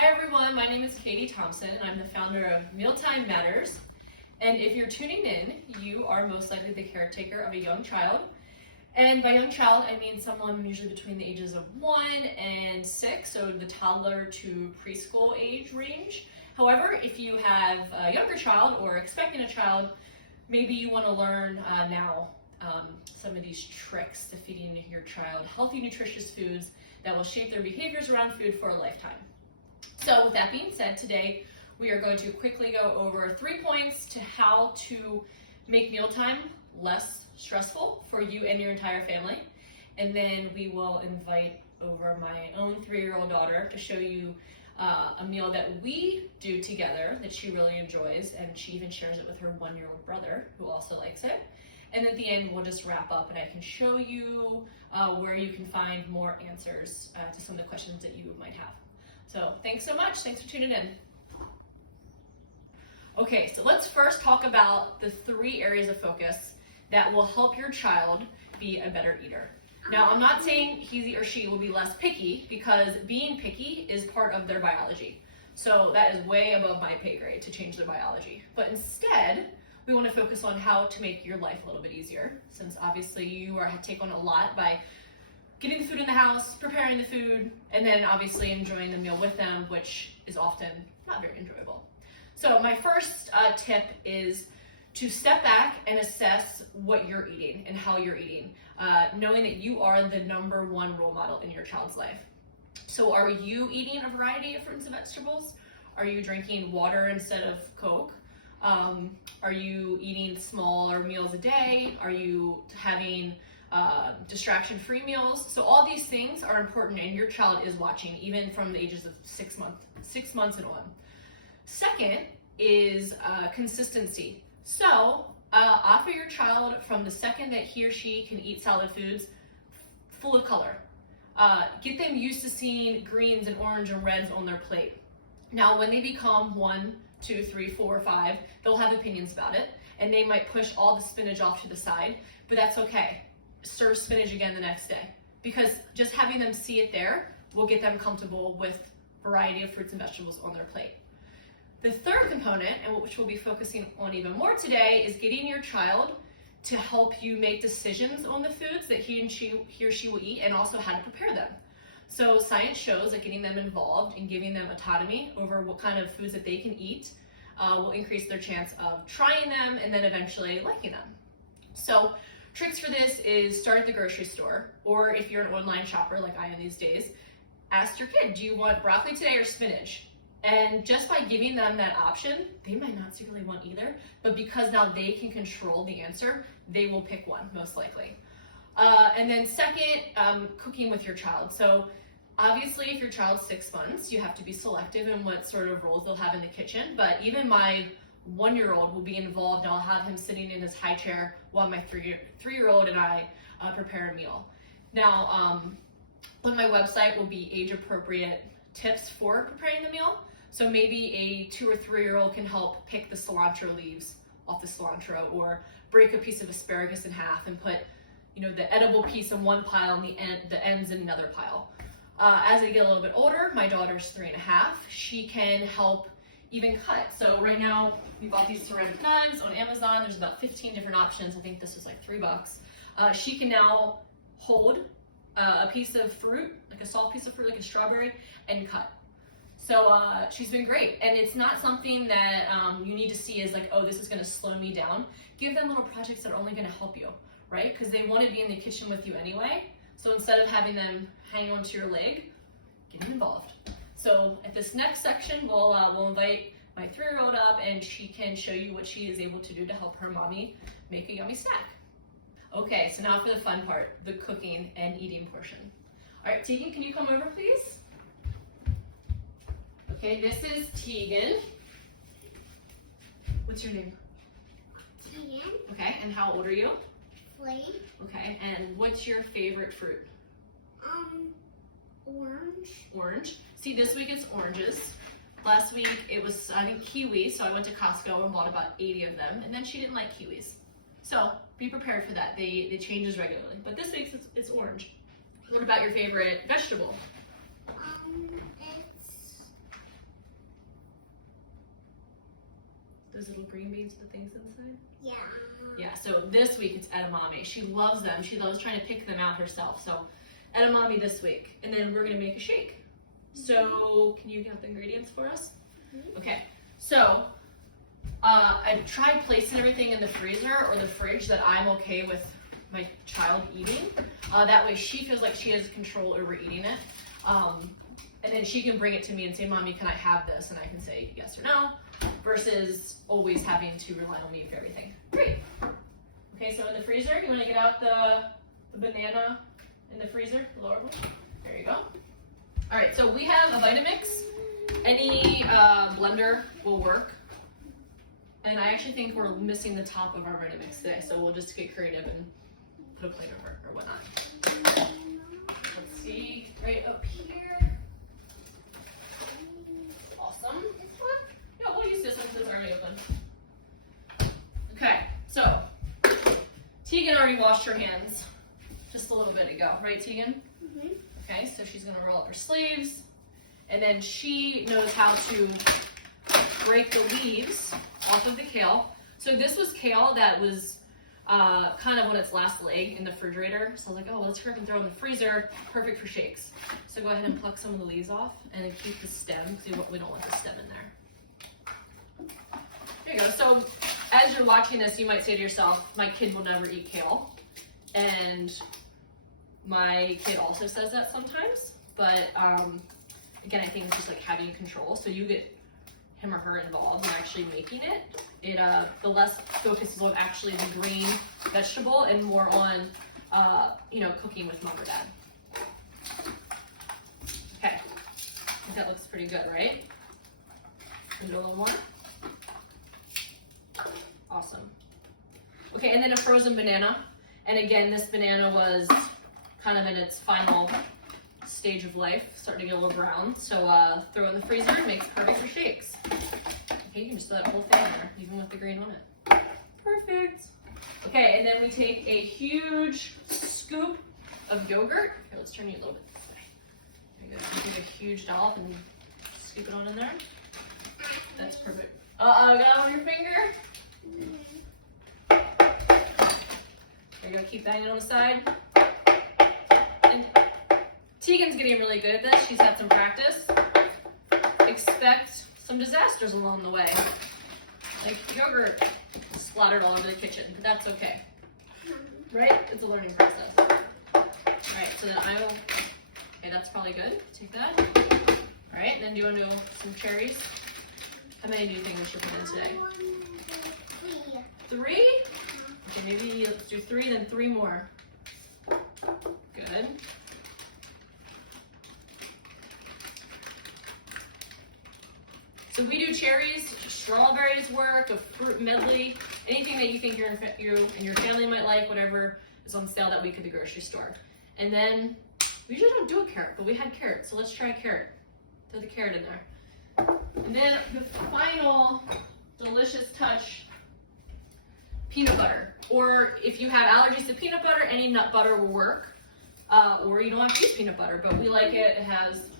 Hi everyone, my name is Katie Thompson and I'm the founder of Mealtime Matters. And if you're tuning in, you are most likely the caretaker of a young child. And by young child, I mean someone usually between the ages of 1 and 6, so the toddler to preschool age range. However, if you have a younger child or expecting a child, maybe you want to learn now some of these tricks to feeding your child healthy, nutritious foods that will shape their behaviors around food for a lifetime. So with that being said, today we are going to quickly go over 3 points to how to make mealtime less stressful for you and your entire family. And then we will invite over my own 3-year-old daughter to show you a meal that we do together that she really enjoys, and she even shares it with her 1-year-old brother who also likes it. And at the end, we'll just wrap up and I can show you where you can find more answers to some of the questions that you might have. So thanks so much. Thanks for tuning in. Okay, so let's first talk about the 3 areas of focus that will help your child be a better eater. Now, I'm not saying he or she will be less picky, because being picky is part of their biology. So that is way above my pay grade to change their biology. But instead, we want to focus on how to make your life a little bit easier, since obviously you take on a lot by getting the food in the house, preparing the food, and then obviously enjoying the meal with them, which is often not very enjoyable. So my first tip is to step back and assess what you're eating and how you're eating, knowing that you are the #1 role model in your child's life. So are you eating a variety of fruits and vegetables? Are you drinking water instead of Coke? Are you eating smaller meals a day? Are you having distraction-free meals? So all these things are important, and your child is watching, even from the ages of 6 months and on. Second is consistency. So offer your child from the second that he or she can eat solid foods full of color. Get them used to seeing greens and orange and reds on their plate. Now, when they become 1, 2, 3, 4, 5, they'll have opinions about it, and they might push all the spinach off to the side, but that's okay. Serve spinach again the next day, because just having them see it there will get them comfortable with a variety of fruits and vegetables on their plate. The third component, and which we'll be focusing on even more today, is getting your child to help you make decisions on the foods that he or she will eat, and also how to prepare them. So science shows that getting them involved and giving them autonomy over what kind of foods that they can eat will increase their chance of trying them and then eventually liking them. So tricks for this is start at the grocery store, or if you're an online shopper like I am these days, ask your kid, do you want broccoli today or spinach? And just by giving them that option, they might not secretly want either, but because now they can control the answer, they will pick one, most likely. And then second, cooking with your child. So obviously, if your child's 6 months, you have to be selective in what sort of roles they'll have in the kitchen, but even my 1-year-old will be involved, and I'll have him sitting in his high chair while my 3-year-old and I prepare a meal. Now, on my website will be age-appropriate tips for preparing the meal. So maybe a 2 or 3-year-old can help pick the cilantro leaves off the cilantro, or break a piece of asparagus in half and put, the edible piece in one pile and the ends in another pile. As they get a little bit older, my daughter's 3.5, she can help even cut. So right now we bought these ceramic knives on Amazon. There's about 15 different options. I think this was like $3. She can now hold a piece of fruit, like a soft piece of fruit, like a strawberry, and cut. So she's been great, and it's not something that you need to see as like, oh, this is going to slow me down. Give them little projects that are only going to help you, right? Because they want to be in the kitchen with you anyway. So instead of having them hang onto your leg, get them involved. So at this next section, we'll invite my 3-year-old up, and she can show you what she is able to do to help her mommy make a yummy snack. Okay, so now for the fun part, the cooking and eating portion. All right, Tegan, can you come over, please? Okay, this is Tegan. What's your name? Tegan. Okay, and how old are you? 3. Okay, and what's your favorite fruit? Orange. Orange. See, this week it's oranges. Last week it was, I think, kiwis, so I went to Costco and bought about 80 of them, and then she didn't like kiwis. So be prepared for that. They changes regularly. But this week it's orange. What about your favorite vegetable? It's those little green beans with the things inside? Yeah. Yeah, so this week it's edamame. She loves them. She loves trying to pick them out herself. So edamame this week. And then we're gonna make a shake. So can you get the ingredients for us? Okay, so I've tried placing everything in the freezer or the fridge that I'm okay with my child eating. That way she feels like she has control over eating it. And then she can bring it to me and say, Mommy, can I have this? And I can say yes or no, versus always having to rely on me for everything. Great. Okay, so in the freezer, you want to get out the banana in the freezer, the lower one? There you go. All right, so we have a Vitamix. Any blender will work. And I actually think we're missing the top of our Vitamix today, so we'll just get creative and put a plate over or whatnot. Let's see, right up here. Awesome. This one? Yeah, we'll use this one because it's already open. Okay, so Tegan already washed her hands just a little bit ago, right, Tegan? Mm-hmm. Okay, so she's gonna roll up her sleeves, and then she knows how to break the leaves off of the kale. So this was kale that was kind of on its last leg in the refrigerator. So I was like, oh, well, let's hurry up and throw it in the freezer. Perfect for shakes. So go ahead and pluck some of the leaves off and then keep the stem because we don't want the stem in there. There you go. So as you're watching this, you might say to yourself, my kid will never eat kale. And my kid also says that sometimes. But again, I think it's just like having control. So you get him or her involved in actually making it. The less focus is on actually the green vegetable and more on, cooking with mom or dad. Okay, I think that looks pretty good, right? Can we do a little more? Awesome. Okay, and then a frozen banana. And again, this banana was kind of in its final stage of life, starting to get a little brown. So throw it in the freezer, it makes perfect for shakes. Okay, you can just throw that whole thing in there, even with the green on it. Perfect. Okay, and then we take a huge scoop of yogurt. Here, let's turn you a little bit this way. There you go. You take a huge dollop and scoop it on in there. That's perfect. Uh-oh, got it on your finger? There you go, keep that on the side. And Tegan's getting really good at this. She's had some practice. Expect some disasters along the way. Like yogurt splattered all over the kitchen, but that's okay. Right? It's a learning process. Alright, so then okay, that's probably good. Take that. Alright, and then do you want to do some cherries? How many do you think we should put in today? 3? Okay, maybe let's do 3, then 3 more. Good. So we do cherries, strawberries work, a fruit medley, anything that you think you and your family might like, whatever is on sale that week at the grocery store. And then, we usually don't do a carrot, but we had carrot, so let's try a carrot. Throw the carrot in there. And then the final delicious touch, peanut butter. Or if you have allergies to peanut butter, any nut butter will work. Or you don't have to use peanut butter, but we like it. It has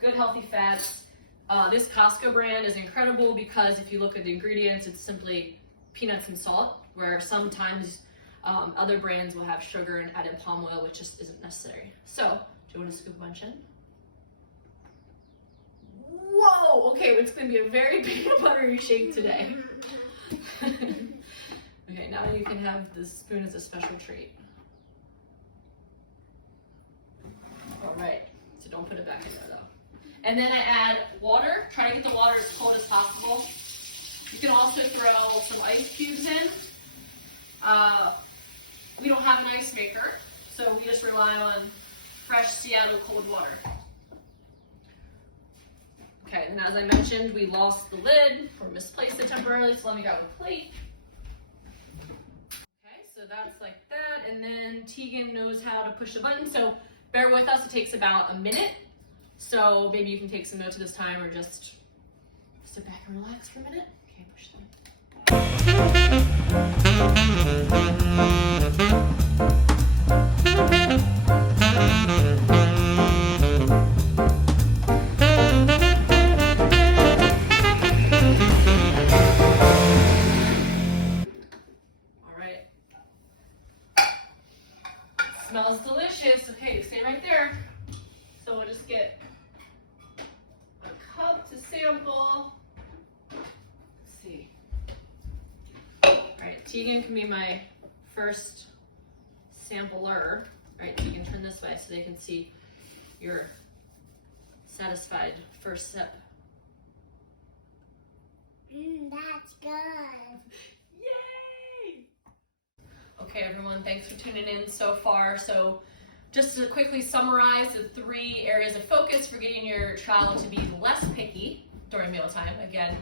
good healthy fats. This Costco brand is incredible because if you look at the ingredients, it's simply peanuts and salt, where sometimes other brands will have sugar and added palm oil, which just isn't necessary. So, do you want to scoop a bunch in? Whoa! Okay, it's going to be a very peanut buttery shake today. Okay, now you can have the spoon as a special treat. All right, so don't put it back in there though. And then I add water. Try to get the water as cold as possible. You can also throw some ice cubes in. We don't have an ice maker, so we just rely on fresh Seattle cold water. Okay, and as I mentioned, we lost the lid or misplaced it temporarily, so let me grab a plate. Okay, so that's like that, and then Tegan knows how to push the button, so bear with us, it takes about a minute. So maybe you can take some notes at this time or just sit back and relax for a minute. Okay, push them. delicious. Okay, stay right there. So we'll just get a cup to sample. Let's see. All right, Tegan can be my first sampler. All right, Tegan, turn this way so they can see your satisfied first sip. That's good. Yay! Okay, everyone, thanks for tuning in so far. So just to quickly summarize the 3 areas of focus for getting your child to be less picky during mealtime. Again,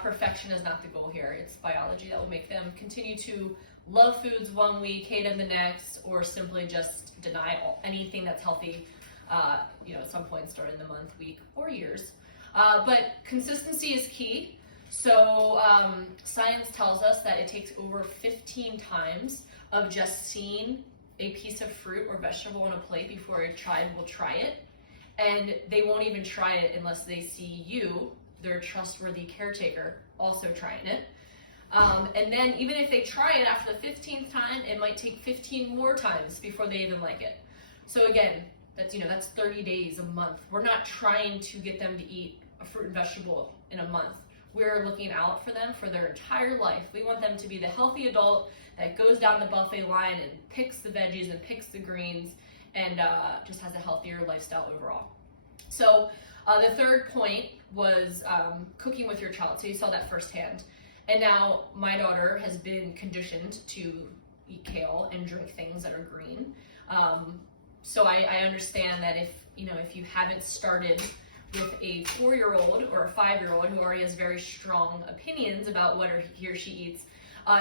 perfection is not the goal here. It's biology that will make them continue to love foods one week, hate them the next, or simply just deny anything that's healthy, at some points during the month, week, or years. But consistency is key. So science tells us that it takes over 15 times of just seeing a piece of fruit or vegetable on a plate before a child will try it. And they won't even try it unless they see you, their trustworthy caretaker, also trying it. And then even if they try it after the 15th time, it might take 15 more times before they even like it. So again, that's 30 days, a month. We're not trying to get them to eat a fruit and vegetable in a month. We're looking out for them for their entire life. We want them to be the healthy adult that goes down the buffet line and picks the veggies and picks the greens and just has a healthier lifestyle overall. So the third point was cooking with your child. So you saw that firsthand. And now my daughter has been conditioned to eat kale and drink things that are green. So I understand that if you haven't started with a 4-year-old or a 5-year-old who already has very strong opinions about what he or she eats,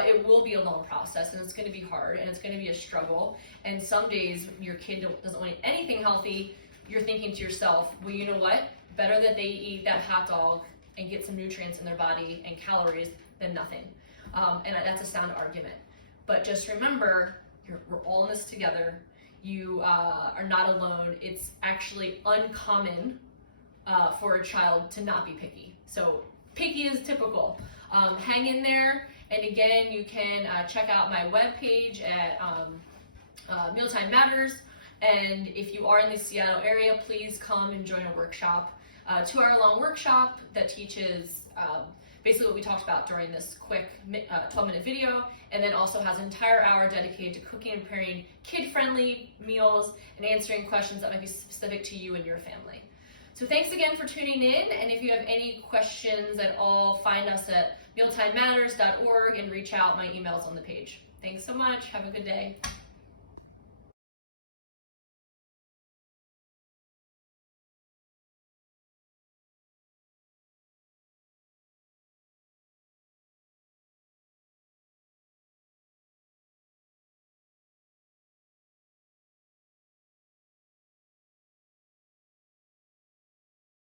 it will be a long process, and it's going to be hard, and it's going to be a struggle. And some days your kid doesn't want to eat anything healthy. You're thinking to yourself, well, you know what? Better that they eat that hot dog and get some nutrients in their body and calories than nothing. And that's a sound argument. But just remember, we're all in this together. You are not alone. It's actually uncommon for a child to not be picky. So picky is typical. Hang in there. And again, you can check out my webpage at Mealtime Matters. And if you are in the Seattle area, please come and join a workshop, 2-hour-long workshop that teaches basically what we talked about during this quick 12-minute video, and then also has an entire hour dedicated to cooking and preparing kid-friendly meals and answering questions that might be specific to you and your family. So thanks again for tuning in, and if you have any questions at all, find us at mealtimematters.org and reach out. My email's on the page. Thanks so much. Have a good day.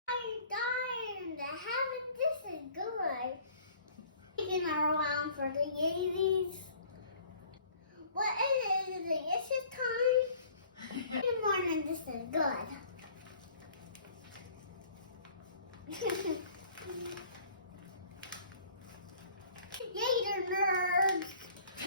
I'm dying. This is good. Taking around for the 80s.